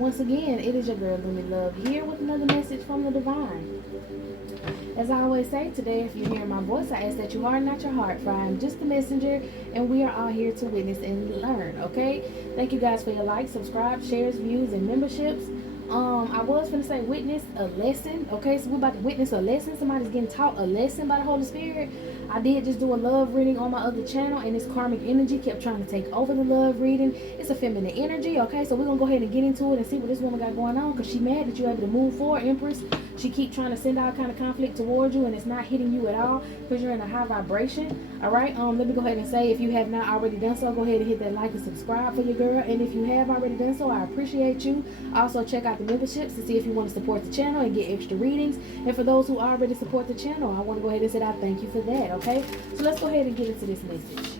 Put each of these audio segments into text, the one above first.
Once again, it is your girl, Lumi Love, here with another message from the Divine. As I always say today, if you're hearing my voice, I ask that you harden not your heart, for I am just the messenger, and we are all here to witness and learn, okay? Thank you guys for your likes, subscribe, shares, views, and memberships. I was going to say witness a lesson, okay? So we're about to witness a lesson. Somebody's getting taught a lesson by the Holy Spirit. I did just do a love reading on my other channel, and this karmic energy kept trying to take over the love reading. It's a feminine energy, okay? So we're going to go ahead and get into it and see what this woman got going on, because she mad that you're able to move forward, Empress. She keep trying to send all kind of conflict towards you, and it's not hitting you at all because you're in a high vibration. All right, let me go ahead and say, if you have not already done so, go ahead and hit that like and subscribe for your girl. And if you have already done so, I appreciate you. Also check out the memberships to see if you want to support the channel and get extra readings. And for those who already support the channel, I want to go ahead and say I thank you for that. Okay, so let's go ahead and get into this message.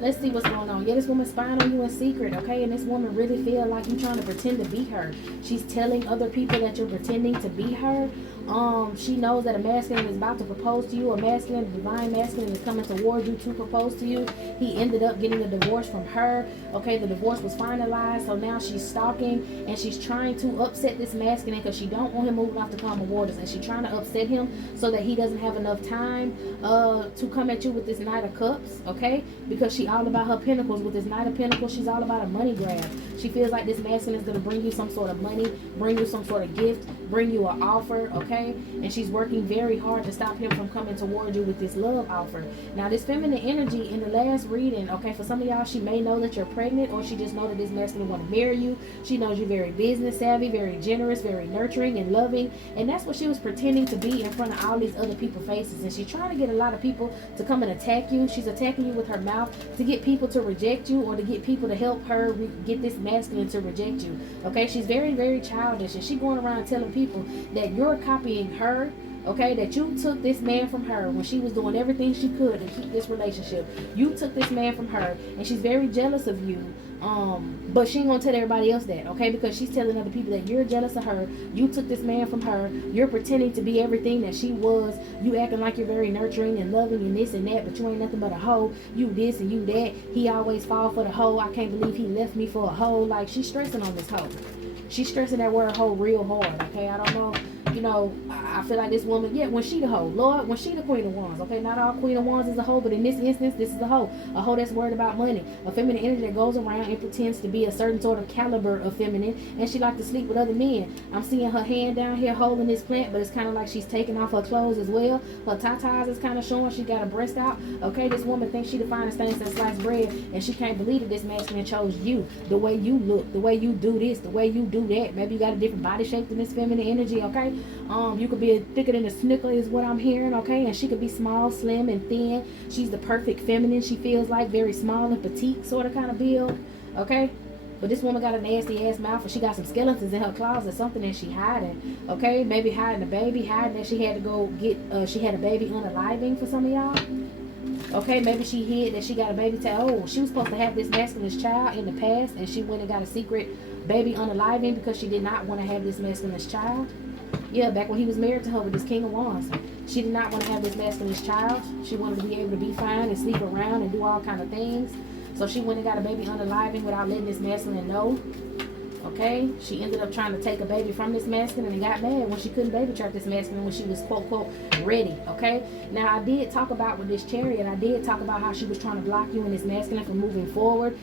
Let's see what's going on. Yeah, this woman's spying on you in secret, okay? And this woman really feel like you're trying to pretend to be her. She's telling other people that you're pretending to be her. She knows that a masculine is about to propose to you. A masculine, a divine masculine is coming towards you to propose to you. He ended up getting a divorce from her. Okay, the divorce was finalized. So now she's stalking and she's trying to upset this masculine because she don't want him moving off the common waters. And she's trying to upset him so that he doesn't have enough time to come at you with this Knight of Cups. Okay, because she all about her pentacles. With this Knight of Pentacles, she's all about a money grab. She feels like this masculine is going to bring you some sort of money, bring you some sort of gift, bring you an offer, okay? And she's working very hard to stop him from coming towards you with this love offer. Now, this feminine energy in the last reading, okay, for some of y'all, she may know that you're pregnant, or she just know that this masculine want to marry you. She knows you're very business savvy, very generous, very nurturing and loving. And that's what she was pretending to be in front of all these other people's faces. And she's trying to get a lot of people to come and attack you. She's attacking you with her mouth to get people to reject you, or to get people to help her get this masculine to reject you. Okay, she's very, very childish, and she's going around telling people that you're copying her. Okay, that you took this man from her when she was doing everything she could to keep this relationship. You took this man from her, and she's very jealous of you. But she ain't gonna tell everybody else that, okay? Because she's telling other people that you're jealous of her. You took this man from her. You're pretending to be everything that she was. You acting like you're very nurturing and loving and this and that, but you ain't nothing but a hoe. You this and you that. He always fall for the hoe. I can't believe he left me for a hoe. Like, she's stressing on this hoe. She's stressing that word hoe real hard, okay? I don't know. You know, I feel like this woman, yeah, when she the hoe, Lord, when she the queen of wands, okay? Not all queen of wands is a hoe, but in this instance, this is a hoe. A hoe that's worried about money. A feminine energy that goes around and pretends to be a certain sort of caliber of feminine, and she like to sleep with other men. I'm seeing her hand down here holding this plant, but it's kind of like she's taking off her clothes as well. Her tatas is kind of showing. She got her breast out, okay? This woman thinks she the finest thing since sliced bread, and she can't believe that this masculine chose you. The way you look, the way you do this, the way you do that. Maybe you got a different body shape than this feminine energy, okay? You could be thicker than a snicker is what I'm hearing, okay? And she could be small, slim, and thin. She's the perfect feminine. She feels like very small and petite sort of kind of build, okay? But this woman got a nasty ass mouth, and she got some skeletons in her closet, something that she hiding, okay? Maybe hiding a baby, hiding that she had to go get, she had a baby unaliving for some of y'all. Okay, maybe she hid that she got a baby. Oh, she was supposed to have this masculine's child in the past, and she went and got a secret baby unaliving because she did not want to have this masculine's child. Yeah, back when he was married to her with this King of Wands. She did not want to have this masculine's child. She wanted to be able to be fine and sleep around and do all kind of things. So she went and got a baby unaliving without letting this masculine know. Okay, she ended up trying to take a baby from this masculine and got mad when she couldn't baby track this masculine when she was quote quote ready. Okay, now I did talk about with this Chariot, I did talk about how she was trying to block you and this masculine from moving forward.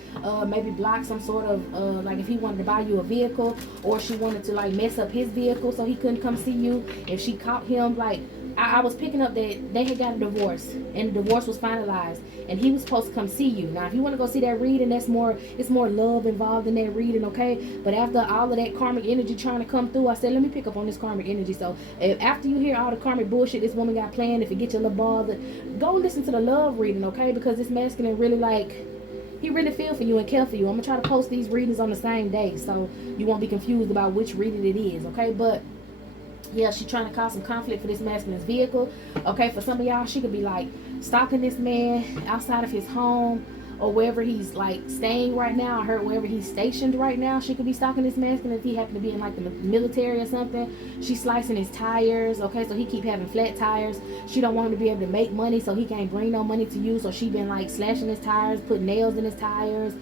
Maybe block some sort of like if he wanted to buy you a vehicle, or she wanted to like mess up his vehicle so he couldn't come see you. If she caught him, like I was picking up that they had got a divorce and the divorce was finalized, and he was supposed to come see you. Now if you want to go see that reading, it's more love involved in that reading, okay? But after all of that karmic energy trying to come through, I said let me pick up on this karmic energy. So if after you hear all the karmic bullshit this woman got planned, if it gets you a little bothered, go listen to the love reading, okay? Because this masculine really like, he really feel for you and care for you. I'm gonna try to post these readings on the same day so you won't be confused about which reading it is, okay? But yeah, she's trying to cause some conflict for this masculine's vehicle. Okay, for some of y'all, she could be like stalking this man outside of his home. or wherever he's like staying right now. I heard wherever he's stationed right now, she could be stalking this masculine. If he happened to be in like the military or something, she's slicing his tires. Okay, so he keep having flat tires. She don't want him to be able to make money, so he can't bring no money to you. So she been like slashing his tires, putting nails in his tires,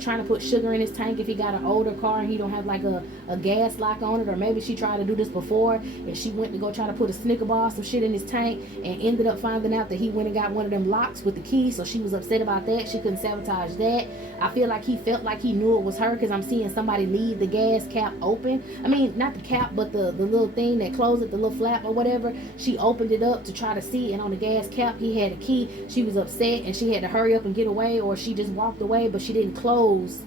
trying to put sugar in his tank if he got an older car and he don't have like a gas lock on it. Or maybe she tried to do this before and she went to go try to put a Snicker bar, some shit in his tank, and ended up finding out that he went and got one of them locks with the key. So she was upset about that. She couldn't sabotage that. I feel like he felt like he knew it was her, because I'm seeing somebody leave the gas cap open. I mean, not the cap, but the little thing that closed it, the little flap or whatever. She opened it up to try to see, and on the gas cap he had a key. She was upset and she had to hurry up and get away, or she just walked away, but she didn't close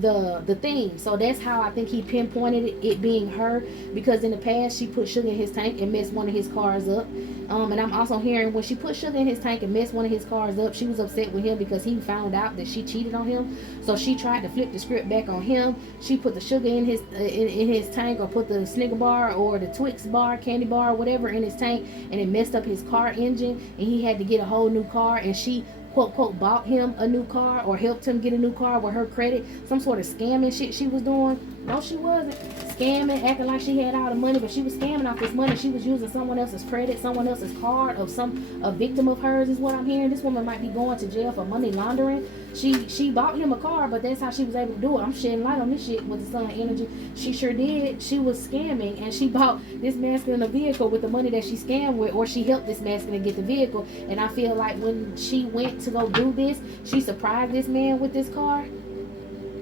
the thing. So that's how I think he pinpointed it being her, because in the past she put sugar in his tank and messed one of his cars up. And I'm also hearing when she put sugar in his tank and messed one of his cars up, she was upset with him because he found out that she cheated on him. So she tried to flip the script back on him. She put the sugar in his in his tank, or put the Snicker bar or the Twix bar, candy bar, whatever in his tank, and it messed up his car engine, and he had to get a whole new car. And she quote quote bought him a new car, or helped him get a new car with her credit. Some sort of scamming shit she was doing. No, she wasn't scamming, acting like she had all the money, but she was scamming off this money. She was using someone else's credit, someone else's card, of a victim of hers, is what I'm hearing. This woman might be going to jail for money laundering. She bought him a car, but that's how she was able to do it. I'm shedding light on this shit with the sun energy. She sure did. She was scamming, and she bought this masculine a vehicle with the money that she scammed with, or she helped this masculine get the vehicle. And I feel like when she went to go do this, she surprised this man with this car.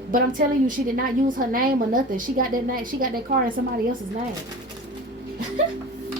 But I'm telling you, she did not use her name or nothing. She got that car in somebody else's name.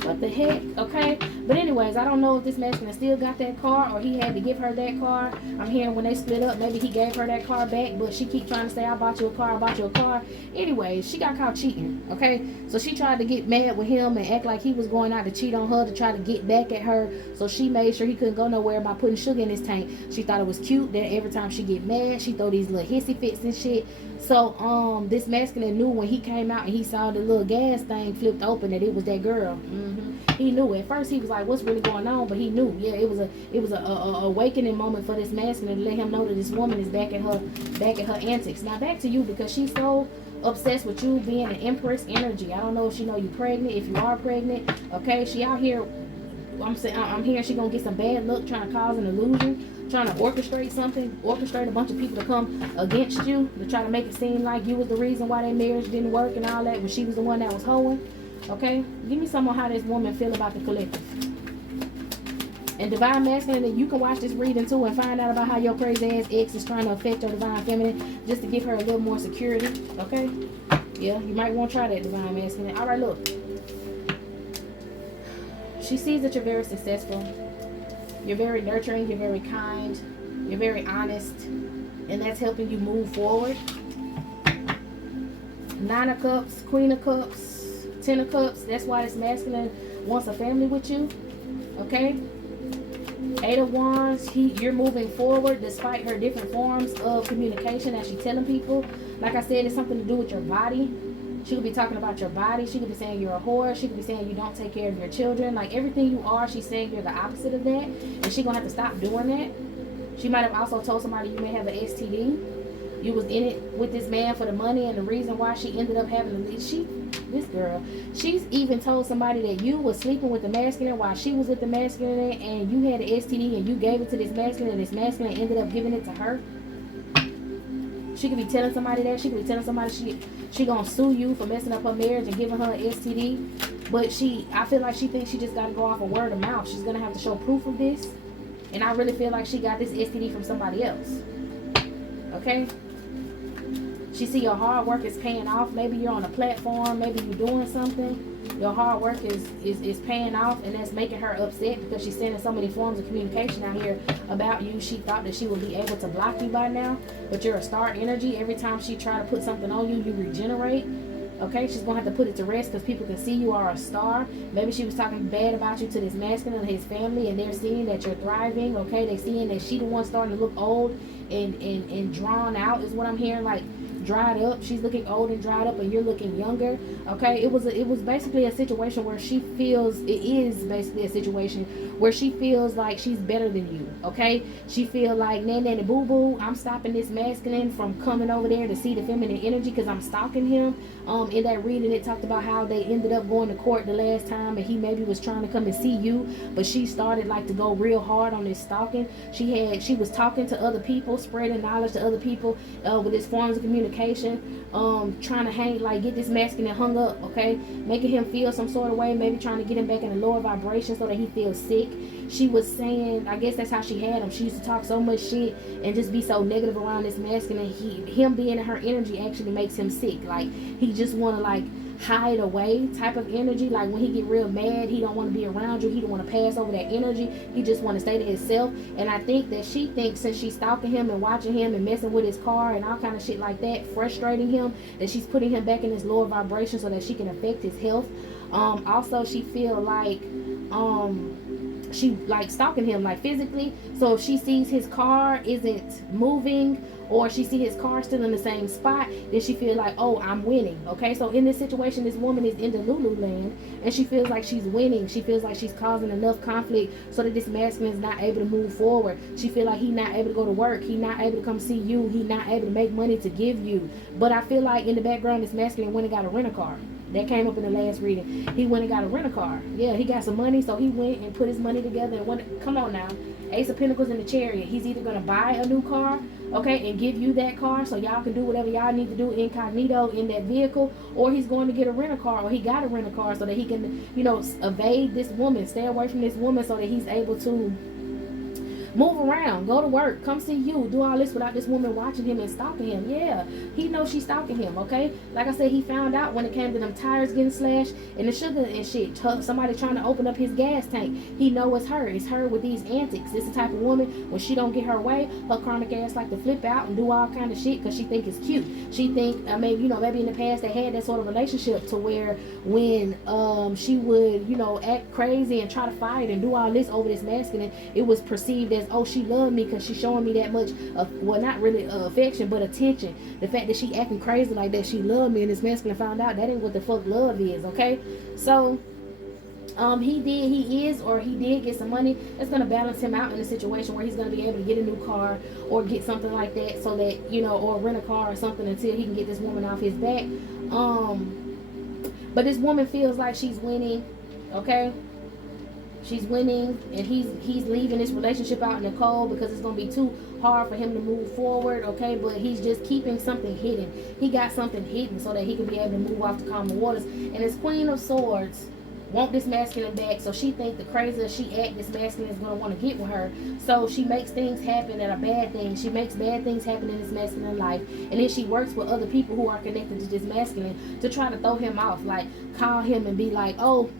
What the heck? Okay. But anyways, I don't know if this masculine still got that car, or he had to give her that car. I'm hearing when they split up, maybe he gave her that car back, but she keep trying to say, I bought you a car, I bought you a car. Anyways, she got caught cheating. Okay. So she tried to get mad with him and act like he was going out to cheat on her, to try to get back at her. So she made sure he couldn't go nowhere by putting sugar in his tank. She thought it was cute that every time she get mad, she throw these little hissy fits and shit. So this masculine knew when he came out and he saw the little gas thing flipped open that it was that girl. He knew. At first he was like, what's really going on? But he knew. Yeah, it was a awakening moment for this masculine to let him know that this woman is back at her antics. Now back to you, because she's so obsessed with you being an Empress energy. I don't know if she know you pregnant. If you are pregnant, okay, she out here. I'm hearing she gonna get some bad luck trying to cause an illusion, trying to orchestrate something, orchestrate a bunch of people to come against you, to try to make it seem like you was the reason why their marriage didn't work and all that, when she was the one that was hoeing. Okay, give me some on how this woman feel about the collective. And divine masculine, you can watch this reading too and find out about how your crazy ass ex is trying to affect your divine feminine, just to give her a little more security. Okay, yeah, you might want to try that, divine masculine. All right, look. She sees that you're very successful. You're very nurturing. You're very kind. You're very honest. And that's helping you move forward. 9 of Cups, Queen of Cups, 10 of Cups. That's why this masculine wants a family with you. Okay? 8 of Wands. You're moving forward despite her different forms of communication that she's telling people. Like I said, it's something to do with your body. She could be talking about your body. She could be saying you're a whore. She could be saying you don't take care of your children. Like everything you are, she's saying you're the opposite of that. And she's going to have to stop doing that. She might have also told somebody you may have an STD. You was in it with this man for the money, and the reason why she ended up having to leave. This girl, she's even told somebody that you was sleeping with the masculine while she was with the masculine, and you had an STD and you gave it to this masculine, and this masculine ended up giving it to her. She could be telling somebody that. She could be telling somebody she gonna sue you for messing up her marriage and giving her an STD. But I feel like she thinks she just gotta go off of word of mouth. She's gonna have to show proof of this. And I really feel like she got this STD from somebody else. Okay? She see your hard work is paying off. Maybe you're on a platform. Maybe you're doing something. Your hard work is paying off, and that's making her upset because she's sending so many forms of communication out here about you. She thought that she would be able to block you by now, but you're a star energy. Every time she try to put something on you, you regenerate. Okay, she's gonna have to put it to rest because people can see you are a star. Maybe she was talking bad about you to this masculine and his family, and they're seeing that you're thriving. Okay, they're seeing that she the one starting to look old and drawn out is what I'm hearing. Like dried up. She's looking old and dried up, and you're looking younger. Okay, it was basically a situation where she feels, it is basically a situation where she feels like she's better than you. Okay, she feel like, nanny boo boo, I'm stopping this masculine from coming over there to see the feminine energy because I'm stalking him. In that reading, it talked about how they ended up going to court the last time, and he maybe was trying to come and see you, but she started like to go real hard on this stalking. She was talking to other people, spreading knowledge to other people with his forms of communication, trying to get this masculine hung up, okay, making him feel some sort of way, maybe trying to get him back in a lower vibration so that he feels sick. She was saying, I guess that's how she had him. She used to talk so much shit and just be so negative around this masculine. Him being in her energy actually makes him sick. Like, he just want to like hide away type of energy. Like, when he get real mad, he don't want to be around you. He don't want to pass over that energy. He just want to stay to himself. And I think that she thinks, since she's stalking him and watching him and messing with his car and all kind of shit like that, frustrating him, that she's putting him back in his lower vibration so that she can affect his health. Also, she feel like she like stalking him like physically. So if she sees his car isn't moving, or she see his car still in the same spot, then she feel like, oh, I'm winning. Okay, so in this situation, this woman is in the Lululand, and she feels like she's winning. She feels like she's causing enough conflict so that this masculine is not able to move forward. She feel like he's not able to go to work. He's not able to come see you. He's not able to make money to give you. But I feel like in the background, this masculine went and got a rent-a-car. That came up in the last reading. He went and got a rent-a-car. Yeah, he got some money, so he went and put his money together and went. Come on now. Ace of Pentacles in the Chariot. He's either going to buy a new car, okay, and give you that car so y'all can do whatever y'all need to do incognito in that vehicle, or he's going to get a rent-a-car, or he got a rent-a-car so that he can, evade this woman, stay away from this woman so that he's able to move around, go to work, come see you, do all this without this woman watching him and stalking him. Yeah, he knows she's stalking him, okay? Like I said, he found out when it came to them tires getting slashed and the sugar and shit. Somebody trying to open up his gas tank. He know it's her. It's her with these antics. It's the type of woman, when she don't get her way, her karmic ass like to flip out and do all kind of shit because she think it's cute. She think, maybe in the past they had that sort of relationship to where when she would, act crazy and try to fight and do all this over this masculine, it was perceived as, oh, she loved me because she's showing me that much not really affection, but attention. The fact that she acting crazy like that, she loved me, and this masculine found out that ain't what the fuck love is, okay? So he did get some money that's going to balance him out in a situation where he's going to be able to get a new car or get something like that, so that, or rent a car or something until he can get this woman off his back. But this woman feels like she's winning, okay? She's winning, and he's leaving this relationship out in the cold because it's going to be too hard for him to move forward, okay? But he's just keeping something hidden. He got something hidden so that he can be able to move off the calmer waters. And this Queen of Swords want this masculine back, so she thinks the crazier she act, this masculine is going to want to get with her. So she makes things happen that are bad things. She makes bad things happen in this masculine life, and then she works with other people who are connected to this masculine to try to throw him off, like call him and be like, oh,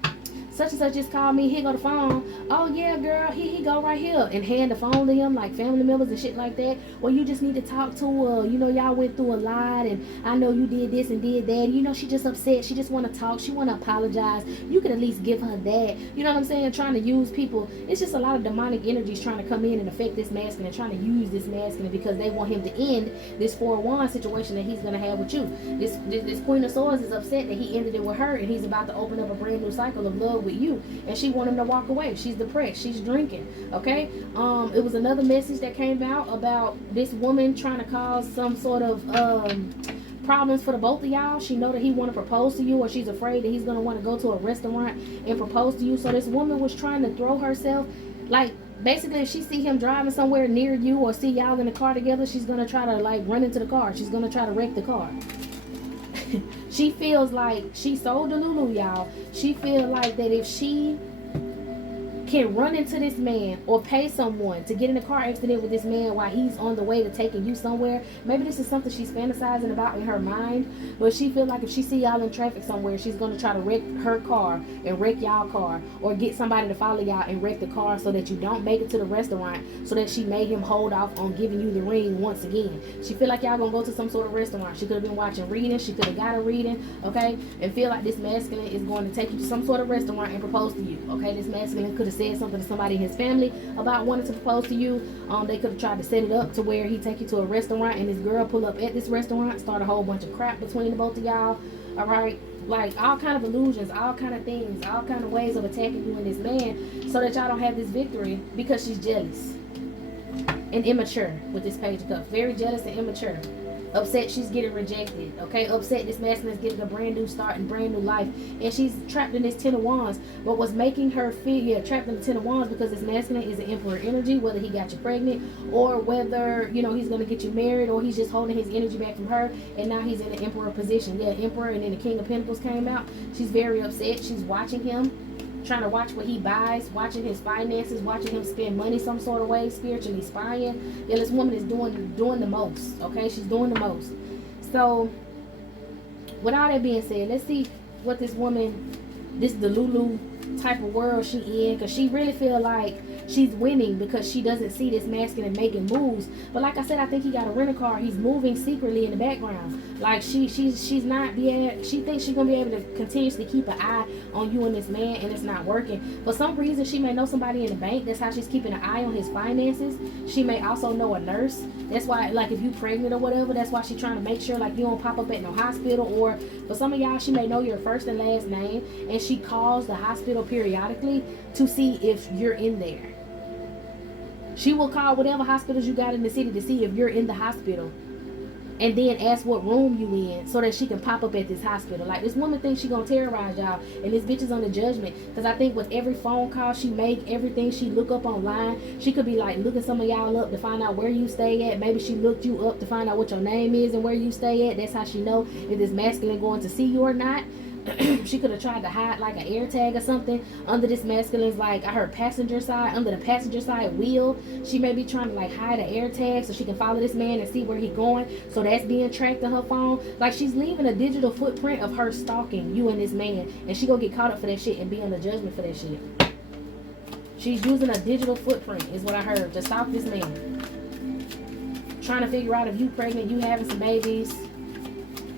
such and such just called me, here go the phone. Oh yeah, girl, here he go right here, and hand the phone to him, like family members and shit like that. Well, you just need to talk to her. Y'all went through a lot, and I know you did this and did that. She just upset. She just want to talk. She want to apologize. You could at least give her that. You know what I'm saying? Trying to use people. It's just a lot of demonic energies trying to come in and affect this masculine, trying to use this masculine because they want him to end this 4-1 situation that he's gonna have with you. This Queen of Swords is upset that he ended it with her, and he's about to open up a brand new cycle of love with you, and she want him to walk away. She's depressed. She's drinking, okay? It was another message that came out about this woman trying to cause some sort of problems for the both of y'all. She know that he want to propose to you, or she's afraid that he's going to want to go to a restaurant and propose to you. So this woman was trying to throw herself, like, basically if she see him driving somewhere near you or see y'all in the car together, she's going to try to like run into the car. She's going to try to wreck the car. She feels like she's so delulu, y'all. She feels like that if she can run into this man or pay someone to get in a car accident with this man while he's on the way to taking you somewhere, maybe this is something she's fantasizing about in her mind, but she feels like if she see y'all in traffic somewhere, she's going to try to wreck her car and wreck y'all car, or get somebody to follow y'all and wreck the car so that you don't make it to the restaurant, so that she made him hold off on giving you the ring once again. She feel like y'all gonna go to some sort of restaurant. She could have been watching reading. She could have got a reading, okay, and feel like this masculine is going to take you to some sort of restaurant and propose to you, okay? This masculine could have said something to somebody in his family about wanting to propose to you. They could have tried to set it up to where he take you to a restaurant and this girl pull up at this restaurant, start a whole bunch of crap between the both of y'all. All right, like all kind of illusions, all kind of things, all kind of ways of attacking you and this man, so that y'all don't have this victory, because she's jealous and immature with this Page of Cups. Very jealous and immature. Upset she's getting rejected. Okay, upset this masculine is getting a brand new start and brand new life, and she's trapped in this Ten of Wands. But what's making her feel trapped in the Ten of Wands, because this masculine is an Emperor energy, whether he got you pregnant or whether he's going to get you married, or he's just holding his energy back from her, and now he's in the Emperor position. Yeah, Emperor, and then the King of Pentacles came out. She's very upset. She's watching him, trying to watch what he buys, watching his finances, watching him spend money some sort of way, spiritually spying. Yeah, this woman is doing the most. Okay, she's doing the most. So with all that being said, let's see what this woman, this Delulu type of world she in, because she really feel like she's winning because she doesn't see this masculine making moves. But like I said, I think he got a rental car. He's moving secretly in the background. Like she's not she thinks she's gonna be able to continuously keep an eye on you and this man, and it's not working. For some reason, she may know somebody in the bank. That's how she's keeping an eye on his finances. She may also know a nurse. That's why, like, if you pregnant or whatever, that's why she's trying to make sure like you don't pop up at no hospital. Or for some of y'all, she may know your first and last name, and she calls the hospital periodically to see if you're in there. She will call whatever hospitals you got in the city to see if you're in the hospital, and then ask what room you in, so that she can pop up at this hospital. Like, this woman thinks she gonna terrorize y'all, and this bitch is on the judgment. Because I think with every phone call she make, everything she look up online, she could be like looking some of y'all up to find out where you stay at. Maybe she looked you up to find out what your name is and where you stay at. That's how she know if this masculine going to see you or not. She could have tried to hide like an air tag or something under this masculine's, like, I heard passenger side, under the passenger side wheel. She may be trying to like hide an air tag so she can follow this man and see where he's going. So that's being tracked to her phone. Like, she's leaving a digital footprint of her stalking you and this man, and she gonna get caught up for that shit and be under judgment for that shit. She's using a digital footprint, is what I heard, to stalk this man. Trying to figure out if you pregnant, you having some babies.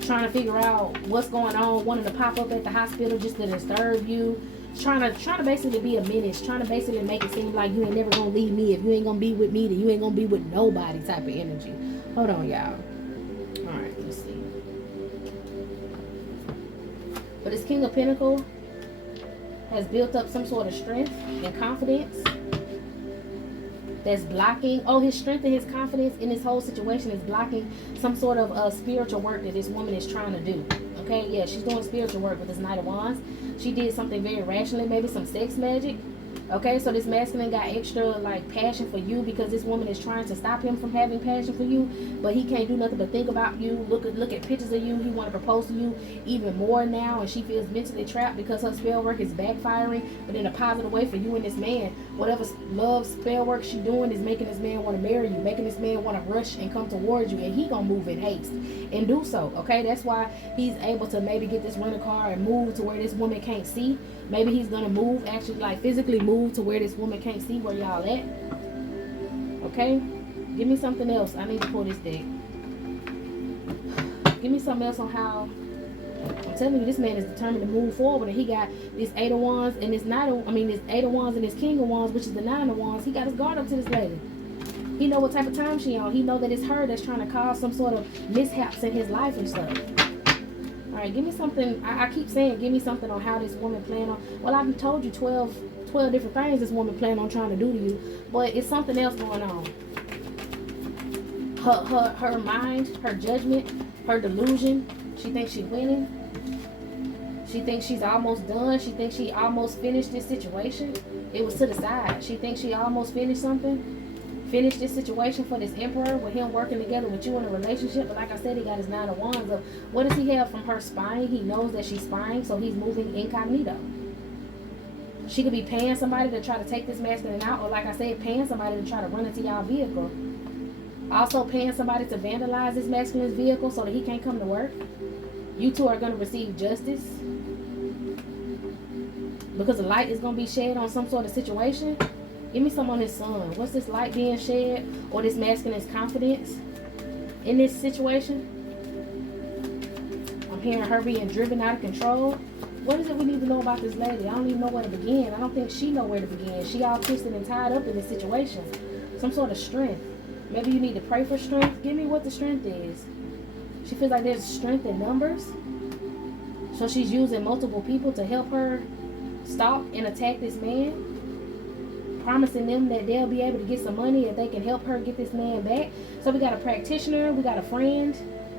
Trying to figure out what's going on, wanting to pop up at the hospital just to disturb you, trying to basically be a menace, trying to basically make it seem like you ain't never gonna leave me. If you ain't gonna be with me, then you ain't gonna be with nobody type of energy. Hold on, y'all. All right, let's see. But this King of Pentacles has built up some sort of strength and confidence that's blocking. Oh, his strength and his confidence in this whole situation is blocking some sort of spiritual work that this woman is trying to do. Okay, yeah, she's doing spiritual work with this Knight of Wands. She did something very rationally, maybe some sex magic. Okay, so this masculine got extra like passion for you because this woman is trying to stop him from having passion for you, but he can't do nothing but think about you, look at pictures of you. He want to propose to you even more now, and she feels mentally trapped because her spell work is backfiring, but in a positive way for you and this man. Whatever love spell work she doing is making this man want to marry you, making this man want to rush and come towards you, and he gonna move in haste and do so. Okay, that's why he's able to maybe get this rental car and move to where this woman can't see. Maybe he's gonna move, actually like physically move to where this woman can't see where y'all at. Okay, give me something else. I need to pull this deck. Give me something else on how, I'm telling you, this man is determined to move forward, and he got this Eight of Wands and this this Eight of Wands and this King of Wands, which is the Nine of Wands. He got his guard up to this lady. He know what type of time she on. He know that it's her that's trying to cause some sort of mishaps in his life and stuff. All right, give me something. I keep saying give me something on how this woman plan on. Well, I've told you 12 different things this woman plan on trying to do to you, but it's something else going on. Her mind, her judgment, her delusion. She thinks she's winning. She thinks she's almost done. She thinks she almost finished this situation. It was to the side. She thinks she almost finished something. Finish this situation for this Emperor with him working together with you in a relationship. But like I said, he got his Nine of Wands up. What does he have from her spying? He knows that she's spying, so he's moving incognito. She could be paying somebody to try to take this masculine out, or like I said, paying somebody to try to run into y'all vehicle. Also paying somebody to vandalize this masculine's vehicle so that he can't come to work. You two are going to receive justice because the light is going to be shed on some sort of situation. Give me some on his son. What's this light being shed, or this masculine's confidence in this situation? I'm hearing her being driven out of control. What is it we need to know about this lady? I don't even know where to begin. I don't think she know where to begin. She all twisted and tied up in this situation. Some sort of strength. Maybe you need to pray for strength. Give me what the strength is. She feels like there's strength in numbers. So she's using multiple people to help her stalk and attack this man, promising them that they'll be able to get some money if they can help her get this man back. So we got a practitioner, we got a friend,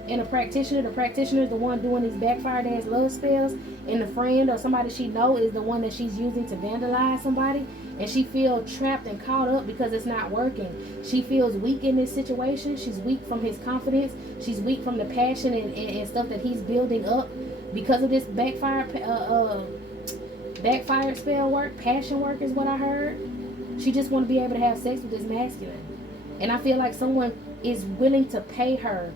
and a practitioner. The practitioner is the one doing these backfired ass love spells, and the friend or somebody she know is the one that she's using to vandalize somebody. And she feels trapped and caught up because it's not working. She feels weak in this situation. She's weak from his confidence. She's weak from the passion and stuff that he's building up because of this backfired spell work. Passion work is what I heard. She just want to be able to have sex with this masculine. And I feel like someone is willing to pay her.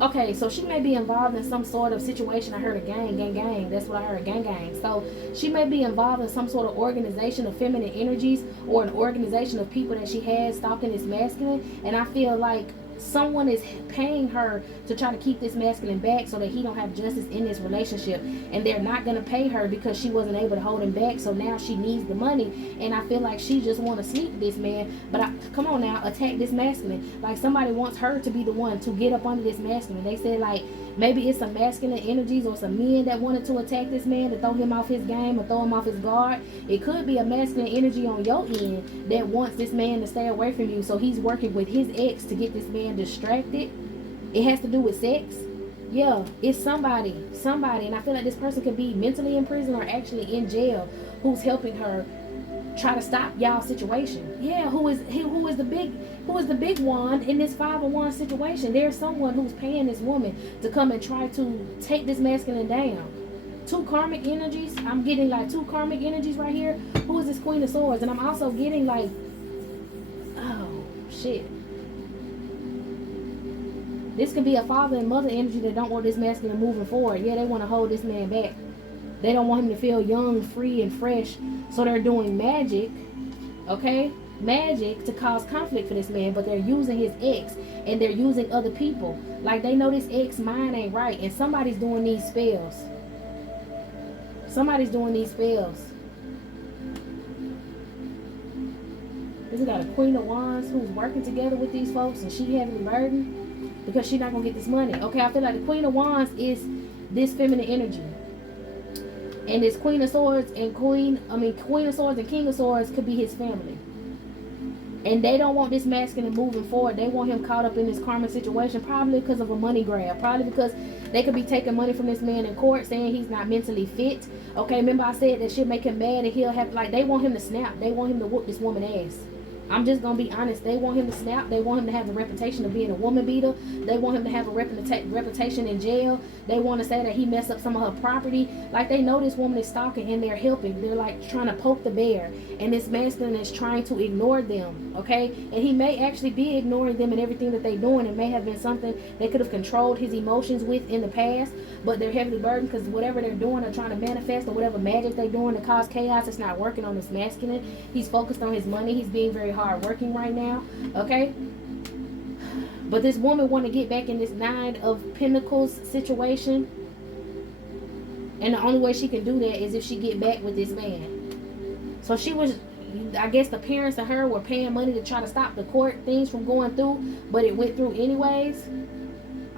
Okay, so she may be involved in some sort of situation. I heard a gang. That's what I heard, gang. So she may be involved in some sort of organization of feminine energies or an organization of people that she has stalking this masculine. And I feel like someone is paying her to try to keep this masculine back so that he don't have justice in this relationship, and they're not going to pay her because she wasn't able to hold him back. So now she needs the money, and I feel like she just want to sleep with this man. But come on now, attack this masculine. Like somebody wants her to be the one to get up under this masculine. They said like maybe it's some masculine energies or some men that wanted to attack this man to throw him off his game or throw him off his guard. It could be a masculine energy on your end that wants this man to stay away from you. So he's working with his ex to get this man distracted. It has to do with sex. Yeah, it's somebody. And I feel like this person could be mentally in prison or actually in jail who's helping her try to stop y'all situation. Yeah, who is the big one in this 501 situation? There's someone who's paying this woman to come and try to take this masculine down. Two karmic energies. I'm getting like two karmic energies right here. Who is this Queen of Swords? And I'm also getting like, oh shit, this could be a father and mother energy that don't want this masculine moving forward. Yeah, they want to hold this man back. They don't want him to feel young, free, and fresh. So they're doing magic, okay? Magic to cause conflict for this man, but they're using his ex and they're using other people. Like they know this ex mind ain't right, and somebody's doing these spells. Somebody's doing these spells. We got a Queen of Wands who's working together with these folks, and she having a burden because she's not gonna get this money. Okay, I feel like the Queen of Wands is this feminine energy. And this Queen of Swords and Queen of Swords and King of Swords could be his family. And they don't want this masculine moving forward. They want him caught up in this karmic situation, probably because of a money grab. Probably because they could be taking money from this man in court, saying he's not mentally fit. Okay, remember I said that shit make him mad and he'll have, like, they want him to snap. They want him to whoop this woman ass. I'm just going to be honest. They want him to snap. They want him to have the reputation of being a woman beater. They want him to have a reputation in jail. They want to say that he messed up some of her property. Like, they know this woman is stalking and they're helping. They're like trying to poke the bear. And this masculine is trying to ignore them. Okay? And he may actually be ignoring them and everything that they're doing. It may have been something they could have controlled his emotions with in the past. But they're heavily burdened because whatever they're doing or trying to manifest or whatever magic they're doing to cause chaos, it's not working on this masculine. He's focused on his money. He's being very hard working right now. Okay? But this woman want to get back in this Nine of Pentacles situation. And the only way she can do that is if she get back with this man. So she was, I guess the parents of her were paying money to try to stop the court things from going through, but it went through anyways.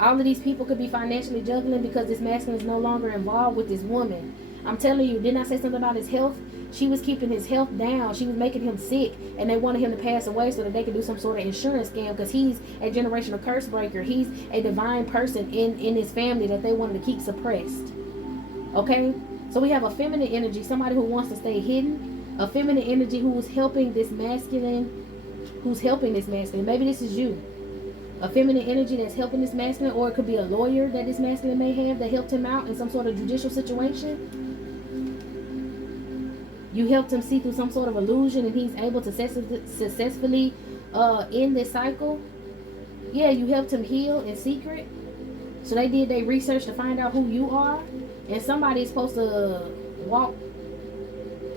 All of these people could be financially juggling because this masculine is no longer involved with this woman. I'm telling you, didn't I say something about his health? She was keeping his health down. She was making him sick, and they wanted him to pass away so that they could do some sort of insurance scam, because he's a generational curse breaker. He's a divine person in his family that they wanted to keep suppressed. Okay? So we have a feminine energy, somebody who wants to stay hidden. A feminine energy who's helping this masculine. Maybe this is you. A feminine energy that's helping this masculine, or it could be a lawyer that this masculine may have that helped him out in some sort of judicial situation. You helped him see through some sort of illusion, and he's able to successfully end this cycle. Yeah, you helped him heal in secret. So they did their research to find out who you are. And somebody is supposed to walk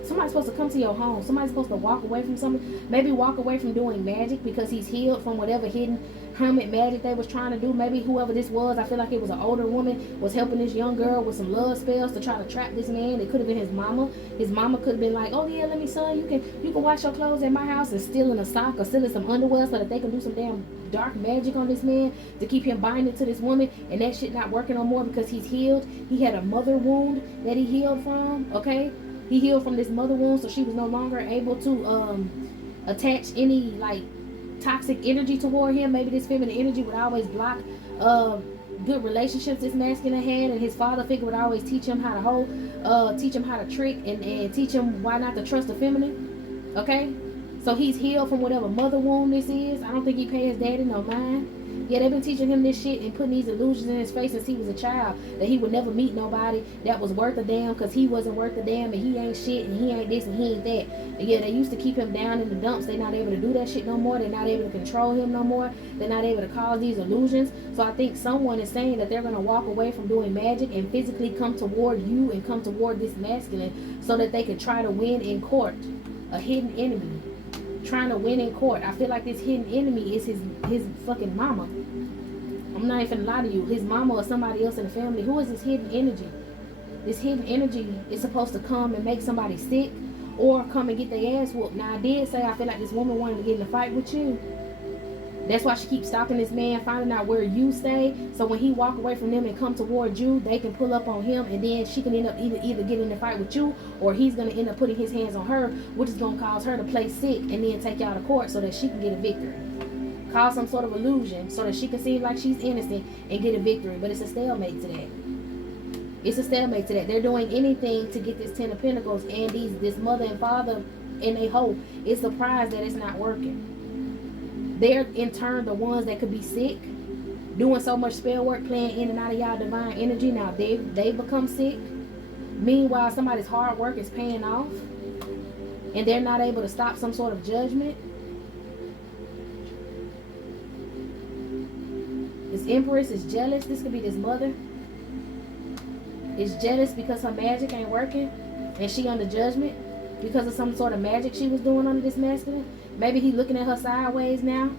Somebody's supposed to come to your home. Somebody's supposed to walk away from something. Maybe walk away from doing magic because he's healed from whatever hidden hermit magic they was trying to do. Maybe whoever this was, I feel like it was an older woman, was helping this young girl with some love spells to try to trap this man. It could have been his mama. His mama could have been like, oh yeah, let me, son, you can wash your clothes at my house, and stealing a sock or stealing some underwear so that they can do some damn dark magic on this man to keep him binding to this woman. And that shit not working no more because he's healed. He had a mother wound that he healed from. Okay, he healed from this mother wound, so she was no longer able to attach any like toxic energy toward him. Maybe this feminine energy would always block good relationships this masculine had, and his father figure would always teach him how to hold, teach him how to trick, and teach him why not to trust the feminine. Okay, so he's healed from whatever mother wound this is. I don't think he paid his daddy no mind. Yeah, they've been teaching him this shit and putting these illusions in his face since he was a child, that he would never meet nobody that was worth a damn, because he wasn't worth a damn, and he ain't shit, and he ain't this, and he ain't that. And yeah, they used to keep him down in the dumps. They're not able to do that shit no more. They're not able to control him no more. They're not able to cause these illusions. So I think someone is saying that they're going to walk away from doing magic and physically come toward you and come toward this masculine so that they can try to win in court. A hidden enemy trying to win in court. I feel like this hidden enemy is his fucking mama. I'm not even gonna lie to you. His mama or somebody else in the family. Who is this hidden energy? This hidden energy is supposed to come and make somebody sick or come and get their ass whooped. Now I did say I feel like this woman wanted to get in a fight with you. That's why she keeps stalking this man, finding out where you stay. So when he walk away from them and come toward you, they can pull up on him, and then she can end up either getting in a fight with you, or he's going to end up putting his hands on her, which is going to cause her to play sick and then take y'all to court so that she can get a victory. Cause some sort of illusion so that she can seem like she's innocent and get a victory. But it's a stalemate to that. It's a stalemate to that. They're doing anything to get this 10 of Pentacles, and this mother and father, and they hope it's surprised that it's not working. They're in turn the ones that could be sick, doing so much spell work, playing in and out of y'all divine energy. Now they become sick. Meanwhile, somebody's hard work is paying off, and they're not able to stop some sort of judgment. This Empress is jealous. This could be this mother. Is jealous because her magic ain't working, and she under judgment because of some sort of magic she was doing under this masculine. Maybe he's looking at her sideways now.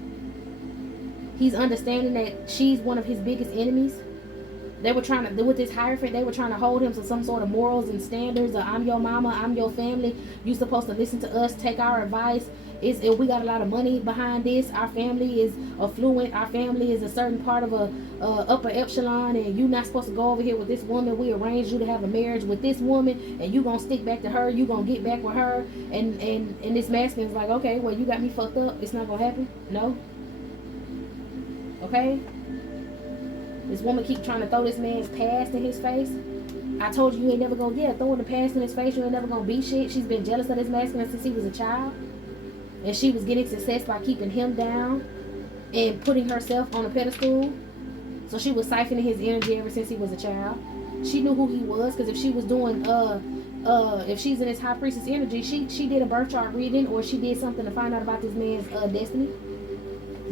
He's understanding that she's one of his biggest enemies. They were trying to do with this Hierophant. They were trying to hold him to some sort of morals and standards. I'm your mama. I'm your family. You're supposed to listen to us. Take our advice. We got a lot of money behind this. Our family is affluent. Our family is a certain part of a upper echelon, and you're not supposed to go over here with this woman. We arranged you to have a marriage with this woman, and you gonna stick back to her. You gonna get back with her. And this masculine's like, okay, well, you got me fucked up. It's not gonna happen. No. Okay. This woman keep trying to throw this man's past in his face. I told you ain't never gonna, throwing the past in his face. You ain't never gonna be shit. She's been jealous of this masculine since he was a child. And she was getting success by keeping him down and putting herself on a pedestal. So she was siphoning his energy ever since he was a child. She knew who he was, because if she was doing, if she's in his high priestess energy, she did a birth chart reading, or she did something to find out about this man's destiny.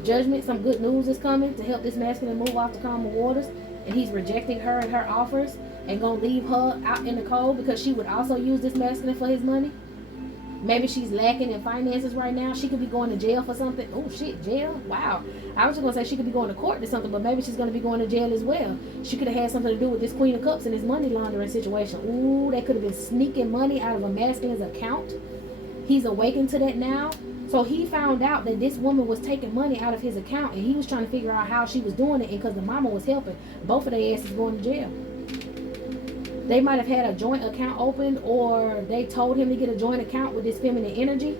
Judgment, some good news is coming to help this masculine move off the common waters, and he's rejecting her and her offers and gonna leave her out in the cold because she would also use this masculine for his money. Maybe she's lacking in finances right now. She could be going to jail for something. Oh shit, jail? Wow. I was just gonna say she could be going to court or something, but maybe she's gonna be going to jail as well. She could have had something to do with this Queen of Cups and this money laundering situation. Ooh, they could have been sneaking money out of a masculine's account. He's awakened to that now. So he found out that this woman was taking money out of his account, and he was trying to figure out how she was doing it, and because the mama was helping, both of their asses going to jail. They might have had a joint account opened, or they told him to get a joint account with this feminine energy.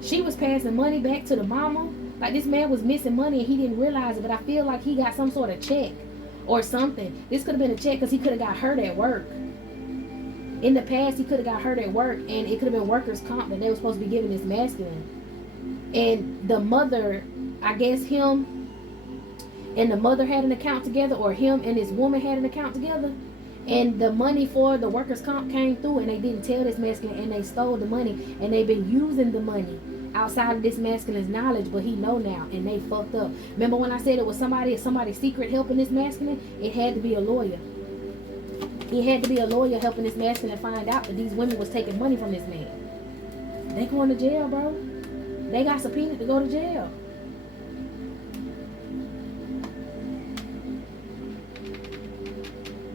She was passing money back to the mama. Like, this man was missing money and he didn't realize it, but I feel like he got some sort of check or something. This could have been a check because he could have got hurt at work. In the past, he could have got hurt at work, and it could have been workers' comp that they were supposed to be giving this masculine. And the mother, I guess him and the mother had an account together, or him and this woman had an account together. And the money for the workers' comp came through, and they didn't tell this masculine, and they stole the money, and they've been using the money outside of this masculine's knowledge, but he know now, and they fucked up. Remember when I said it was somebody's secret helping this masculine? It had to be a lawyer. He had to be a lawyer helping this masculine find out that these women was taking money from this man. They going to jail, bro. They got subpoenaed to go to jail.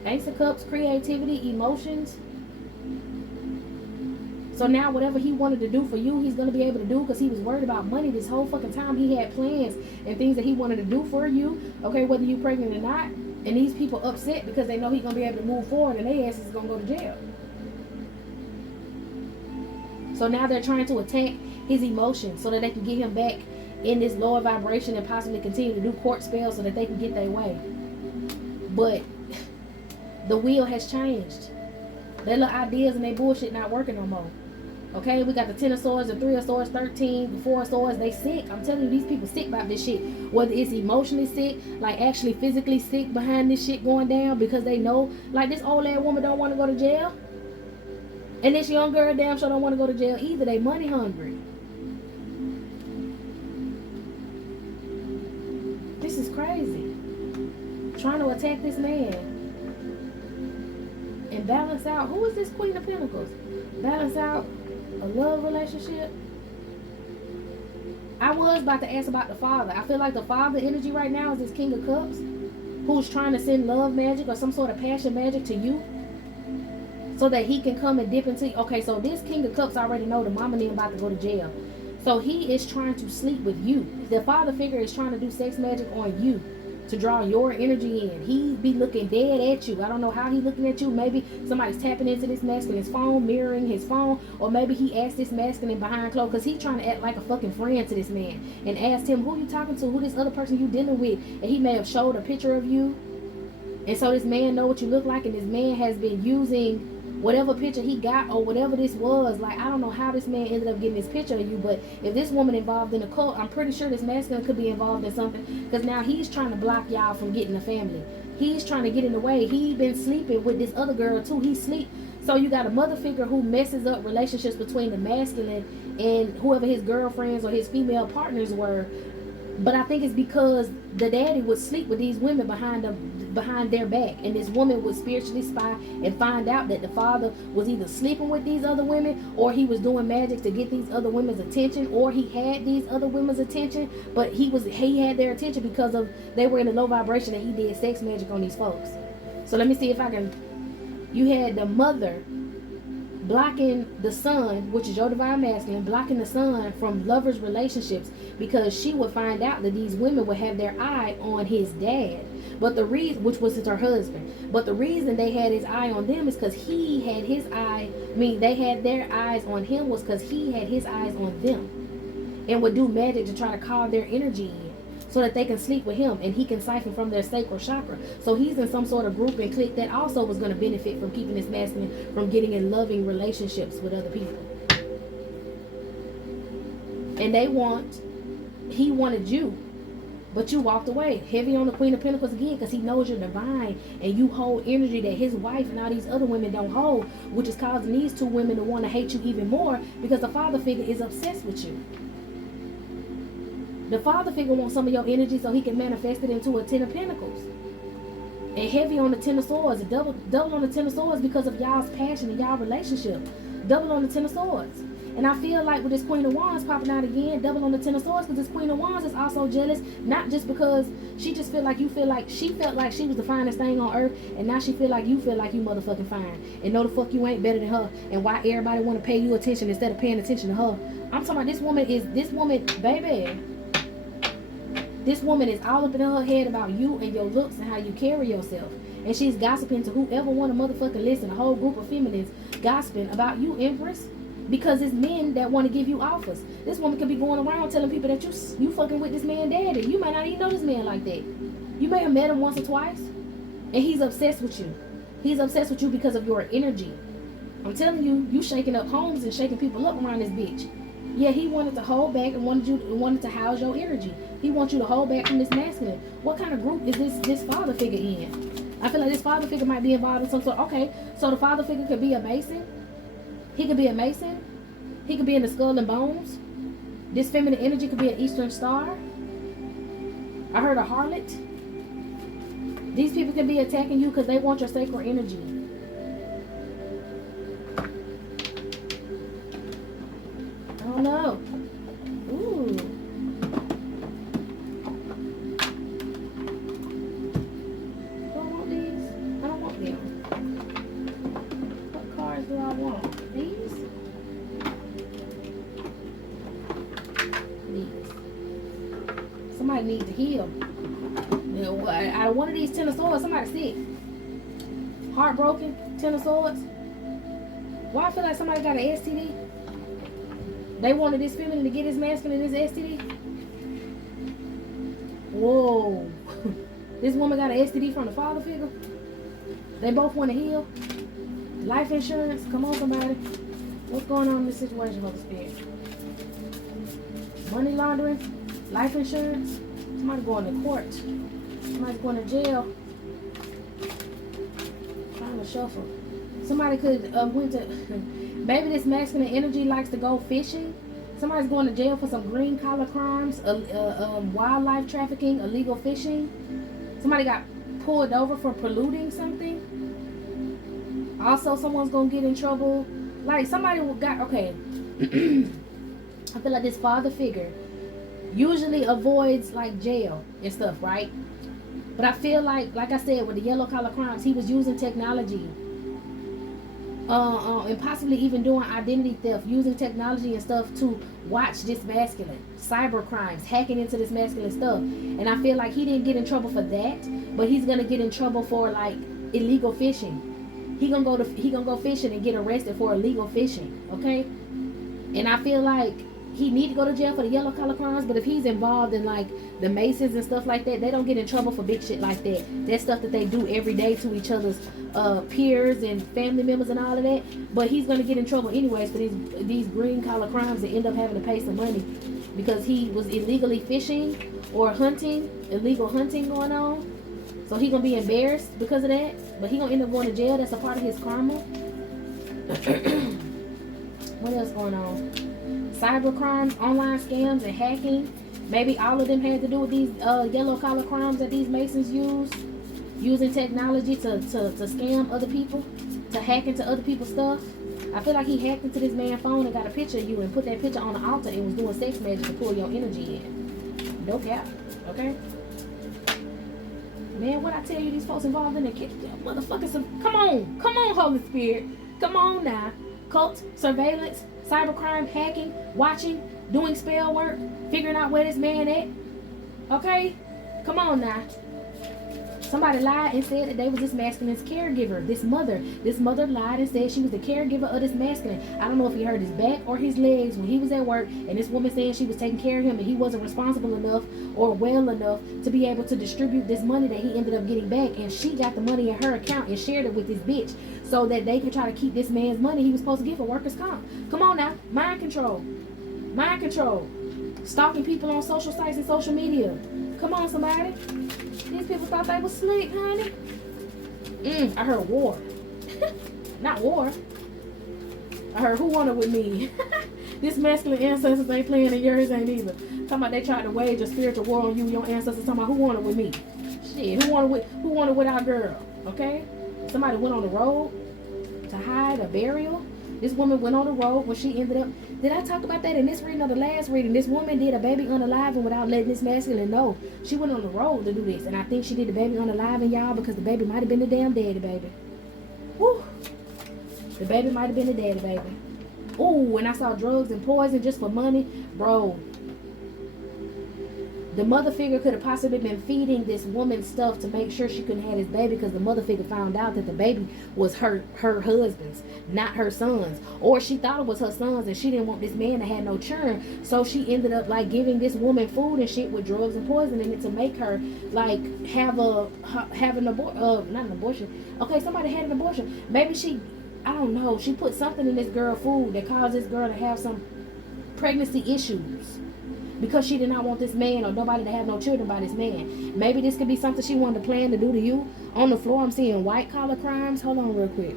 Ace of Cups, creativity, emotions. So now whatever he wanted to do for you, he's going to be able to do because he was worried about money this whole fucking time. He had plans and things that he wanted to do for you. Okay, whether you pregnant or not. And these people upset because they know he's going to be able to move forward and their ass is going to go to jail. So now they're trying to attack his emotions so that they can get him back in this lower vibration and possibly continue to do court spells so that they can get their way. But the wheel has changed. Their little ideas and their bullshit not working no more. Okay, we got the 10 of Swords, the 3 of Swords, 13, the 4 of Swords. They sick. I'm telling you, these people sick about this shit. Whether it's emotionally sick, like actually physically sick behind this shit going down because they know, like this old ass woman don't want to go to jail. And this young girl damn sure don't want to go to jail either. They money hungry. This is crazy. Trying to attack this man. And balance out. Who is this Queen of Pentacles? Balance out a love relationship. I was about to ask about the father. I feel like the father energy right now is this King of Cups, who's trying to send love magic or some sort of passion magic to you so that he can come and dip into. Okay, so this King of Cups already know the mama and about to go to jail. So he is trying to sleep with you. The father figure is trying to do sex magic on you to draw your energy in. He be looking dead at you. I don't know how he looking at you. Maybe somebody's tapping into this masculine's phone, mirroring his phone, or maybe he asked this masculine behind clothes because he trying to act like a fucking friend to this man and asked him, who you talking to, who this other person you dealing with, and he may have showed a picture of you, and so this man know what you look like, and this man has been using whatever picture he got or whatever this was. Like, I don't know how this man ended up getting this picture of you, but if this woman involved in a cult, I'm pretty sure this masculine could be involved in something, because now he's trying to block y'all from getting a family. He's trying to get in the way. He been sleeping with this other girl too. He sleep. So you got a mother figure who messes up relationships between the masculine and whoever his girlfriends or his female partners were. But I think it's because the daddy would sleep with these women behind their back, and this woman would spiritually spy and find out that the father was either sleeping with these other women, or he was doing magic to get these other women's attention, or he had these other women's attention, but he had their attention because of they were in a low vibration and he did sex magic on these folks. So let me see if I can. You had the mother blocking the son, which is your divine masculine, blocking the son from lovers' relationships because she would find out that these women would have their eye on his dad. But the reason, which was her husband, but the reason they had his eye on them is because he had his eye, they had their eyes on him was because he had his eyes on them and would do magic to try to call their energy in so that they can sleep with him and he can siphon from their sacral chakra. So he's in some sort of group and clique that also was going to benefit from keeping this masculine from getting in loving relationships with other people. And he wanted you, but you walked away. Heavy on the Queen of Pentacles again, because he knows you're divine and you hold energy that his wife and all these other women don't hold, which is causing these two women to want to hate you even more because the father figure is obsessed with you. The father figure wants some of your energy so he can manifest it into a 10 of Pentacles. And heavy on the 10 of Swords. Double on the 10 of Swords because of y'all's passion and y'all relationship. Double on the 10 of Swords. And I feel like with this Queen of Wands popping out again, double on the 10 of Swords, because this Queen of Wands is also jealous, not just because she just feel like you feel like she felt like she was the finest thing on earth, and now she feel like you motherfucking fine. And no the fuck you ain't better than her, and why everybody want to pay you attention instead of paying attention to her. I'm talking about this woman, baby. This woman is all up in her head about you and your looks and how you carry yourself. And she's gossiping to whoever want to motherfucking listen, a whole group of feminines gossiping about you, Empress. Because it's men that want to give you offers. This woman could be going around telling people that you fucking with this man daddy. You might not even know this man like that. You may have met him once or twice. And he's obsessed with you. He's obsessed with you because of your energy. I'm telling you, you shaking up homes and shaking people up around this bitch. Yeah, he wanted to hold back and wanted to house your energy. He wants you to hold back from this masculine. What kind of group is this father figure in? I feel like this father figure might be involved in some sort. Okay, so the father figure could be a Mason. He could be a Mason. He could be in the Skull and Bones. This feminine energy could be an Eastern Star. I heard a harlot. These people could be attacking you because they want your sacral energy. don't know. Ooh. Do I want these? I don't want them. What cards do I want? These? These. Somebody needs to heal. You know, out of one of these 10 of swords, somebody's sick. Heartbroken, 10 of swords. Why I feel like somebody got an STD? They wanted this feminine to get his masculine this STD. Whoa. This woman got an STD from the father figure. They both want to heal. Life insurance. Come on, somebody. What's going on in this situation, Holy Spirit? Money laundering. Life insurance. Somebody going to court. Somebody's going to jail. Trying to shuffle. Somebody could went to maybe this masculine energy likes to go fishing. Somebody's going to jail for some green collar crimes, wildlife trafficking, illegal fishing. Somebody got pulled over for polluting something. Also, someone's gonna get in trouble. Like somebody got okay. I feel like this father figure usually avoids like jail and stuff, right? But I feel like I said, with the yellow collar crimes, he was using technology. And possibly even doing identity theft, using technology and stuff to watch this masculine. Cyber crimes, hacking into this masculine stuff. And I feel like he didn't get in trouble for that, but he's gonna get in trouble for like illegal fishing. He gonna go fishing and get arrested for illegal fishing, okay? And I feel like he need to go to jail for the yellow collar crimes, but if he's involved in like the Masons and stuff like that, they don't get in trouble for big shit like that. That's stuff that they do every day to each other's peers and family members and all of that. But he's gonna get in trouble anyways for these green collar crimes that end up having to pay some money because he was illegally fishing or hunting, illegal hunting going on. So he gonna be embarrassed because of that, but he gonna end up going to jail. That's a part of his karma. What else going on? Cyber crimes, online scams, and hacking. Maybe all of them had to do with these yellow collar crimes that these Masons use. Using technology to scam other people, to hack into other people's stuff. I feel like he hacked into this man's phone and got a picture of you and put that picture on the altar and was doing sex magic to pull your energy in. No cap, okay? Man, what I tell you, these folks involved in the motherfuckers. Come on, Holy Spirit. Come on now. Cult, surveillance, cybercrime, hacking, watching, doing spell work, figuring out where this man at. Okay? Come on now. Somebody lied and said that they was this masculine's caregiver. This mother lied and said she was the caregiver of this masculine. I don't know if he hurt his back or his legs when he was at work, and this woman saying she was taking care of him and he wasn't responsible enough or well enough to be able to distribute this money that he ended up getting back, and she got the money in her account and shared it with this bitch so that they could try to keep this man's money he was supposed to get for workers' comp. Come on now. Mind control. Stalking people on social sites and social media. Come on, somebody. These people thought they was slick, honey. I heard war. Not war. I heard who wanted with me. This masculine ancestors ain't playing and yours ain't either. Talking about they tried to wage a spiritual war on you, your ancestors. Talking about who wanted with me. Shit, who wanted with our girl? Okay? Somebody went on the road to hide a burial. This woman went on the road when she ended up. Did I talk about that in this reading or the last reading? This woman did a baby unaliving without letting this masculine know. She went on the road to do this. And I think she did the baby unaliving, y'all, because the baby might have been the damn daddy, baby. Woo. The baby might have been the daddy, baby. Ooh, and I saw drugs and poison just for money. Bro. The mother figure could have possibly been feeding this woman stuff to make sure she couldn't have this baby, because the mother figure found out that the baby was her husband's, not her son's. Or she thought it was her son's and she didn't want this man to have no children. So she ended up like giving this woman food and shit with drugs and poison in it to make her like have an abortion. Not an abortion. Okay, somebody had an abortion. Maybe I don't know. She put something in this girl food that caused this girl to have some pregnancy issues. Because she did not want this man or nobody to have no children by this man. Maybe this could be something she wanted to plan to do to you. On the floor, I'm seeing white collar crimes. Hold on real quick.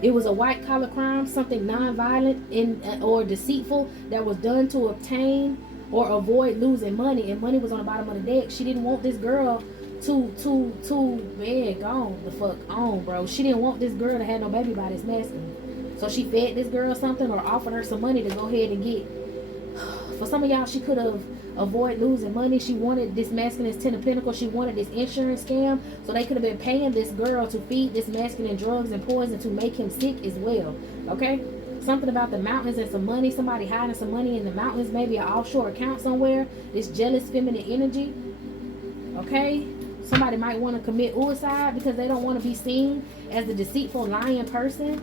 It was a white collar crime, something non-violent or deceitful that was done to obtain or avoid losing money. And money was on the bottom of the deck. She didn't want this girl to man, gone the fuck on, bro. She didn't want this girl to have no baby by this masculine. So she fed this girl something or offered her some money to go ahead and get. For some of y'all, she could have avoided losing money. She wanted this masculine 10 of Pentacles. She wanted this insurance scam. So they could have been paying this girl to feed this masculine drugs and poison to make him sick as well. Okay? Something about the mountains and some money. Somebody hiding some money in the mountains. Maybe an offshore account somewhere. This jealous feminine energy. Okay? Somebody might want to commit suicide because they don't want to be seen as a deceitful, lying person.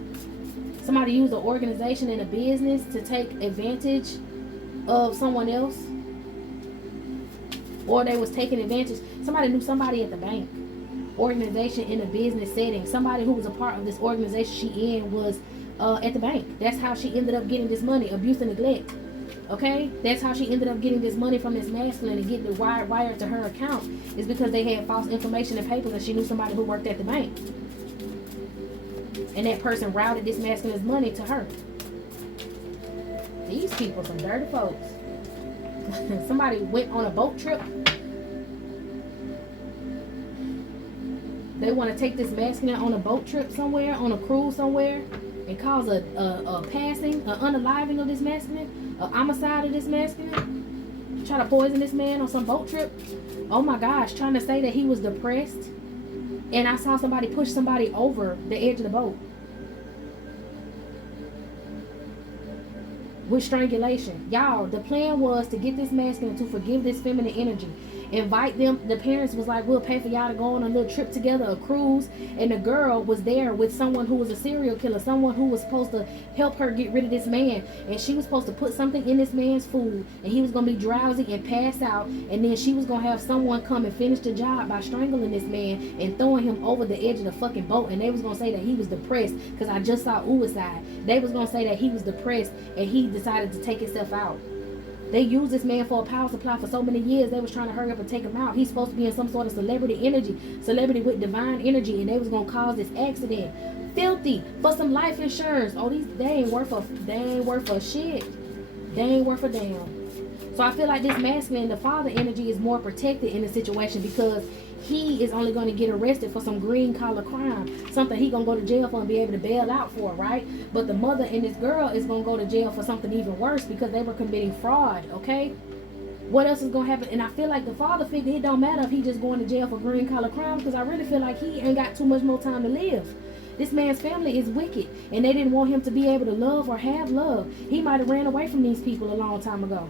Somebody used an organization and a business to take advantage of someone else. Or they was taking advantage. Somebody knew somebody at the bank. Organization in a business setting. Somebody who was a part of this organization she in was at the bank. That's how she ended up getting this money. Abuse and neglect. Okay? That's how she ended up getting this money from this masculine and getting the wire to her account. Is because they had false information and papers and she knew somebody who worked at the bank. And that person routed this masculine's money to her. These people some dirty folks. Somebody went on a boat trip. They want to take this masculine on a boat trip somewhere, on a cruise somewhere, and cause a passing, an unaliving of this masculine, a homicide of this masculine. Try to poison this man on some boat trip. Oh my gosh, trying to say that he was depressed. And I saw somebody push somebody over the edge of the boat. With strangulation. Y'all, the plan was to get this masculine to forgive this feminine energy. Invite them. The parents was like, we'll pay for y'all to go on a little trip together, a cruise. And the girl was there with someone who was a serial killer. Someone who was supposed to help her get rid of this man. And she was supposed to put something in this man's food. And he was going to be drowsy and pass out. And then she was going to have someone come and finish the job by strangling this man and throwing him over the edge of the fucking boat. And they was going to say that he was depressed. Because I just saw suicide. They was going to say that he was depressed and he decided to take himself out. They used this man for a power supply for so many years. They was trying to hurry up and take him out. He's supposed to be in some sort of celebrity energy. Celebrity with divine energy. And they was going to cause this accident. Filthy. For some life insurance. Oh, they ain't worth a shit. They ain't worth a damn. So I feel like this masculine, the father energy is more protected in the situation because he is only going to get arrested for some green collar crime. Something he going to go to jail for and be able to bail out for, right? But the mother and this girl is going to go to jail for something even worse because they were committing fraud, okay? What else is going to happen? And I feel like the father figure it don't matter if he just going to jail for green collar crimes because I really feel like he ain't got too much more time to live. This man's family is wicked and they didn't want him to be able to love or have love. He might have ran away from these people a long time ago.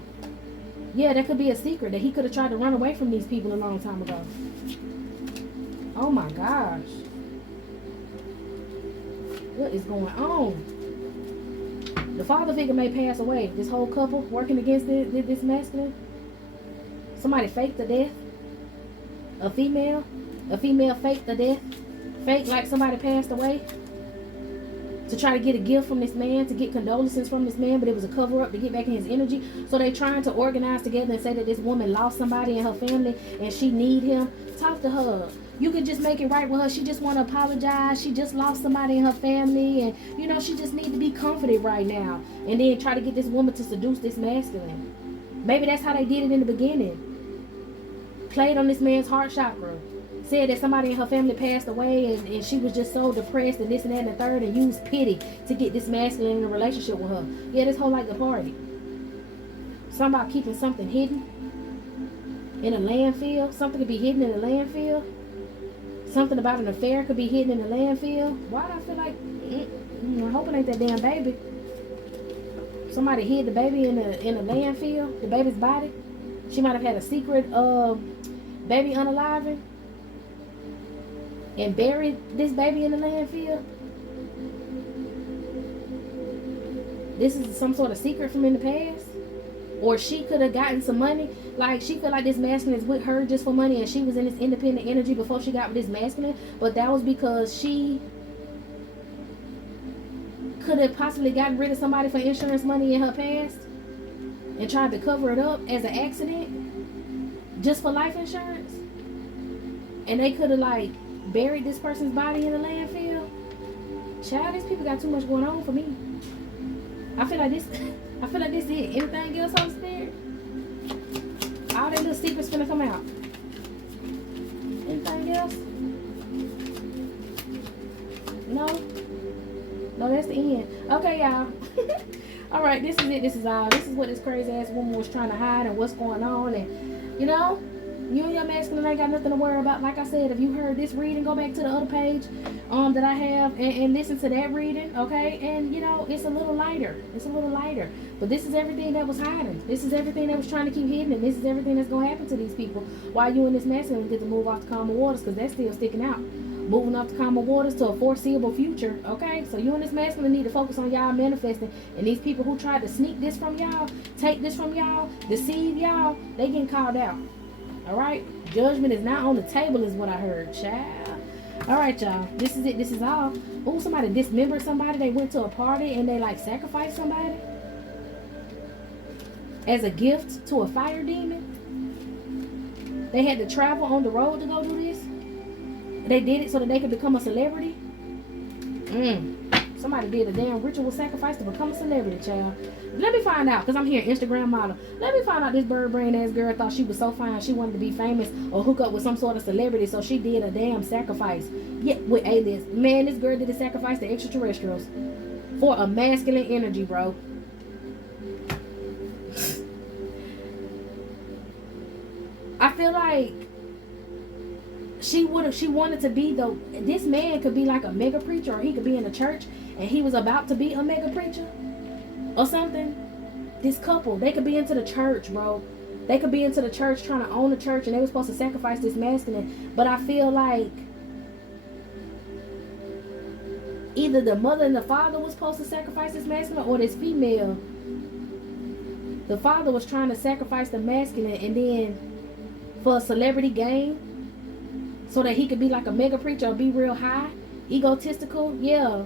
Yeah, that could be a secret that he could have tried to run away from these people a long time ago. Oh my gosh. What is going on? The father figure may pass away. This whole couple working against this masculine. Somebody faked the death. A female faked the death. Faked like somebody passed away. To try to get a gift from this man, to get condolences from this man, but it was a cover-up to get back in his energy. So they trying to organize together and say that this woman lost somebody in her family and she need him. Talk to her. You could just make it right with her. She just want to apologize. She just lost somebody in her family and, you know, she just need to be comforted right now. And then try to get this woman to seduce this masculine. Maybe that's how they did it in the beginning. Played on this man's heart chakra. Said that somebody in her family passed away and she was just so depressed and this and that and the third and used pity to get this masculine in a relationship with her. Yeah, this whole like the party. Something about keeping something hidden in a landfill. Something could be hidden in a landfill. Something about an affair could be hidden in a landfill. Why do I feel like, I hope it ain't that damn baby. Somebody hid the baby in a landfill, the baby's body. She might have had a secret baby unaliving. And buried this baby in the landfill. This is some sort of secret from in the past. Or she could have gotten some money. Like she feel like this masculine is with her just for money. And she was in this independent energy before she got with this masculine. But that was because she could have possibly gotten rid of somebody for insurance money in her past. And tried to cover it up as an accident. Just for life insurance. And they could have like buried this person's body in the landfill. Child, these people got too much going on for me. I feel like this is it. Anything else on Spirit? All their little secrets gonna come out. Anything else? No? No, that's the end. Okay, y'all. All right, this is it. This is all. This is what this crazy ass woman was trying to hide and what's going on. And, you know, you and your masculine ain't got nothing to worry about. Like I said, if you heard this reading, go back to the other page that I have and listen to that reading, okay? And, you know, it's a little lighter. It's a little lighter. But this is everything that was hiding. This is everything that was trying to keep hidden. And this is everything that's going to happen to these people while you and this masculine get to move off the calmer waters, because that's still sticking out. Moving off the calmer waters to a foreseeable future, okay? So you and this masculine need to focus on y'all manifesting. And these people who tried to sneak this from y'all, take this from y'all, deceive y'all, they getting called out. All right? Judgment is not on the table is what I heard, child. All right, y'all. This is it. This is all. Oh, somebody dismembered somebody. They went to a party and they, like, sacrificed somebody as a gift to a fire demon. They had to travel on the road to go do this. They did it so that they could become a celebrity. Somebody did a damn ritual sacrifice to become a celebrity, child. Let me find out, because I'm here, Instagram model. Let me find out this bird brain ass girl thought she was so fine she wanted to be famous or hook up with some sort of celebrity, so she did a damn sacrifice. Yeah, with aliens. Man, this girl did a sacrifice to extraterrestrials for a masculine energy, bro. I feel like she wanted to be this man could be like a mega preacher, or he could be in the church and he was about to be a mega preacher or something. This couple, they could be into the church, bro. They could be into the church trying to own the church, and they were supposed to sacrifice this masculine. But I feel like either the mother and the father was supposed to sacrifice this masculine, or this female. The father was trying to sacrifice the masculine, and then for a celebrity gain, so that he could be like a mega preacher or be real high, egotistical, yeah,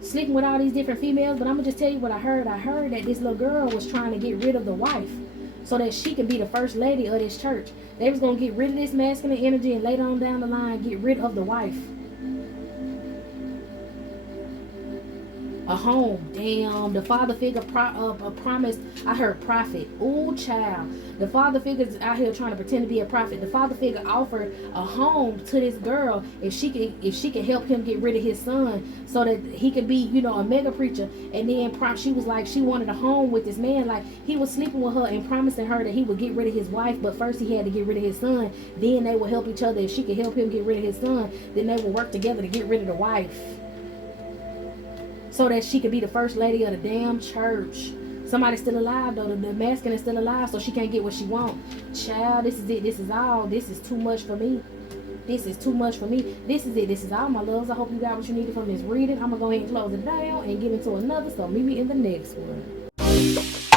sleeping with all these different females. But I'm gonna just tell you what I heard. I heard that this little girl was trying to get rid of the wife so that she could be the first lady of this church. They was gonna get rid of this masculine energy and later on down the line get rid of the wife. A home. Damn. The father figure promised. I heard prophet. Ooh, child. The father figure's out here trying to pretend to be a prophet. The father figure offered a home to this girl if she could help him get rid of his son so that he could be, you know, a mega preacher. And then she was like, she wanted a home with this man. Like, he was sleeping with her and promising her that he would get rid of his wife, but first he had to get rid of his son. Then they would help each other. If she could help him get rid of his son, then they would work together to get rid of the wife, so that she could be the first lady of the damn church. Somebody's still alive, though. The masculine is still alive, so she can't get what she wants. Child, this is it. This is all. This is too much for me. This is too much for me. This is it. This is all, my loves. I hope you got what you needed from this reading. I'm going to go ahead and close it down and get into another, so meet me in the next one.